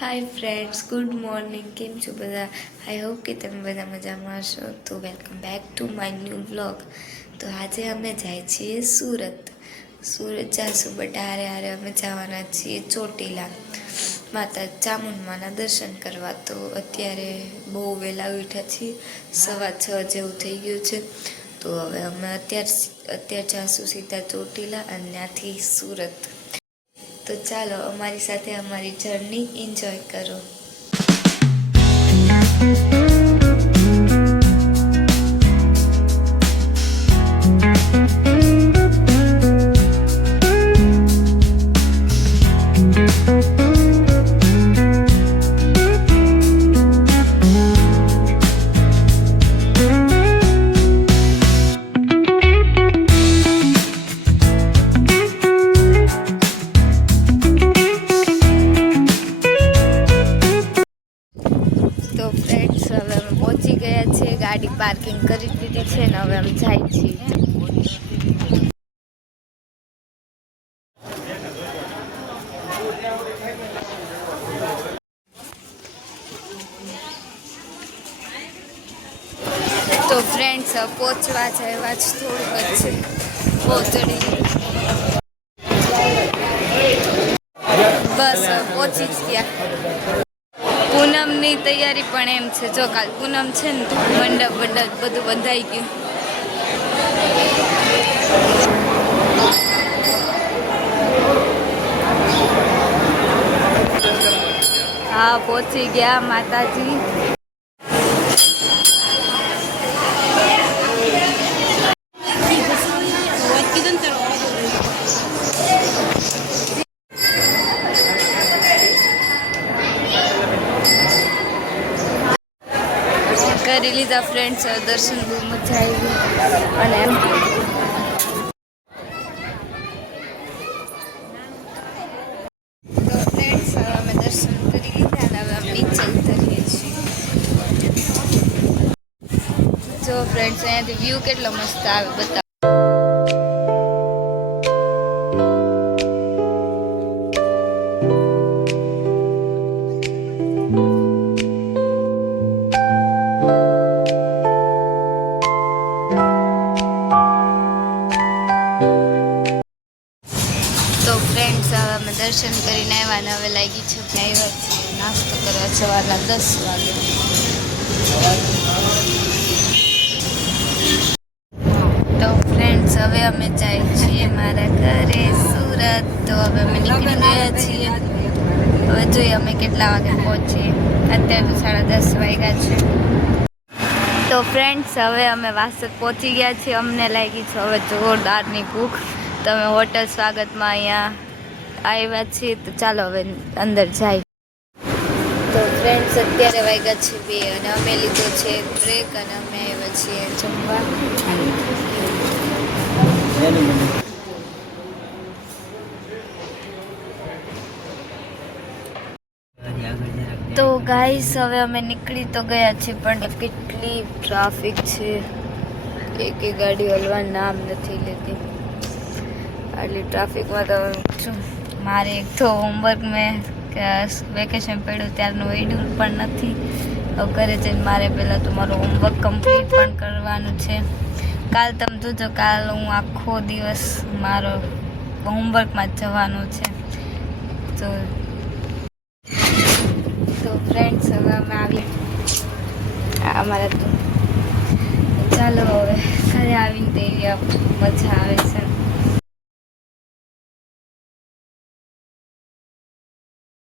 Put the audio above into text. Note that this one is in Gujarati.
Hi friends, good morning. કેમ છો બધા? આઈ હોપ કે તમે બધા મજામાં હશો. તો welcome back to my new vlog. તો આજે અમે જાય છીએ સુરત જાશું, બટ હારે અમે જવાના છીએ ચોટીલા માતા ચામુંડમાના દર્શન કરવા. તો અત્યારે બહુ વહેલા ઉઠ્યા છીએ, 6:15 જેવું થઈ ગયું છે. તો હવે અમે અત્યારે જાશું સીધા ચોટીલા અને ત્યાંથી સુરત. તો ચાલો અમારી સાથે અમારી જર્ની એન્જોય કરો. તો ફ્રેન્ડ્સ, હવે અમે પહોંચી ગયા છીએ, ગાડી પાર્કિંગ કરી દીધી છે ને હવે અમે જાય છીએ. તો ફ્રેન્ડ્સ, પહોંચવા જાય જ થોડુંક જ છે, પહોંચડી બસ પહોંચી જ ગયા. પૂનમની તૈયારી પણ એમ છે, જો કાલ પૂનમ છે ને, મંડપ બધું બંધાઈ ગયું. હા, પહોંચી ગયા માતાજી. કરી લીધા ફ્રેન્ડ્સ દર્શન, બહુ મજા આવી. અને તો ફ્રેન્ડ્સ, અમે દર્શન કરી લીધા અને હવે અમે નીચે ઉતરીએ છીએ. જો ફ્રેન્ડ્સ, અહીંયાથી વ્યૂ કેટલો મસ્ત આવે બતાવો. તો ફ્રેન્ડ્સ, હવે અમે દર્શન કરીને આવ્યા ને હવે લાગી છે કે આવ્યા છીએ નાસ્તો કરવા સવારના 10 વાગે. તો ફ્રેન્ડ્સ, હવે અમે જાય છીએ મારા ઘરે સુરત. તો હવે અમે નીકળી ગયા છીએ. હવે જોઈએ અમે કેટલા વાગે પહોંચીએ. અત્યારે તો 10:30 વાગ્યા છે. તો ફ્રેન્ડ્સ, હવે અમે વાસદ પહોંચી ગયા છીએ. અમને લાગી છે હવે જોરદારની ભૂખ. તો અમે હોટલ સ્વાગતમાં અહીંયા આવ્યા છીએ. તો ચાલો હવે અંદર જાય. તો ફ્રેન્ડ્સ, અત્યારે વાગ્યા છે 2 અને અમે લીધો છે બ્રેક અને અમે આવ્યા છીએ જમવા. તો ગાઈસ, હવે અમે નીકળી તો ગયા છીએ, પણ કેટલી ટ્રાફિક છે. એક ગાડી હલવાનું નામ નથી લેતી. આટલી ટ્રાફિકમાં તો શું, મારે એક તો હોમવર્ક મેં વેકેશન પડ્યું ત્યારનું વેડ્યું પણ નથી. હવે ઘરે જઈને મારે પહેલાં તો મારું હોમવર્ક કમ્પ્લીટ પણ કરવાનું છે. કાલ તમે જોજો, કાલ હું આખો દિવસ મારો હોમવર્કમાં જ જવાનું છે. તો ફ્રેન્ડ્સ, હવે અમે આવી અમારા તો ચાલો હવે ઘરે આવીને તો એવી મજા આવે છે.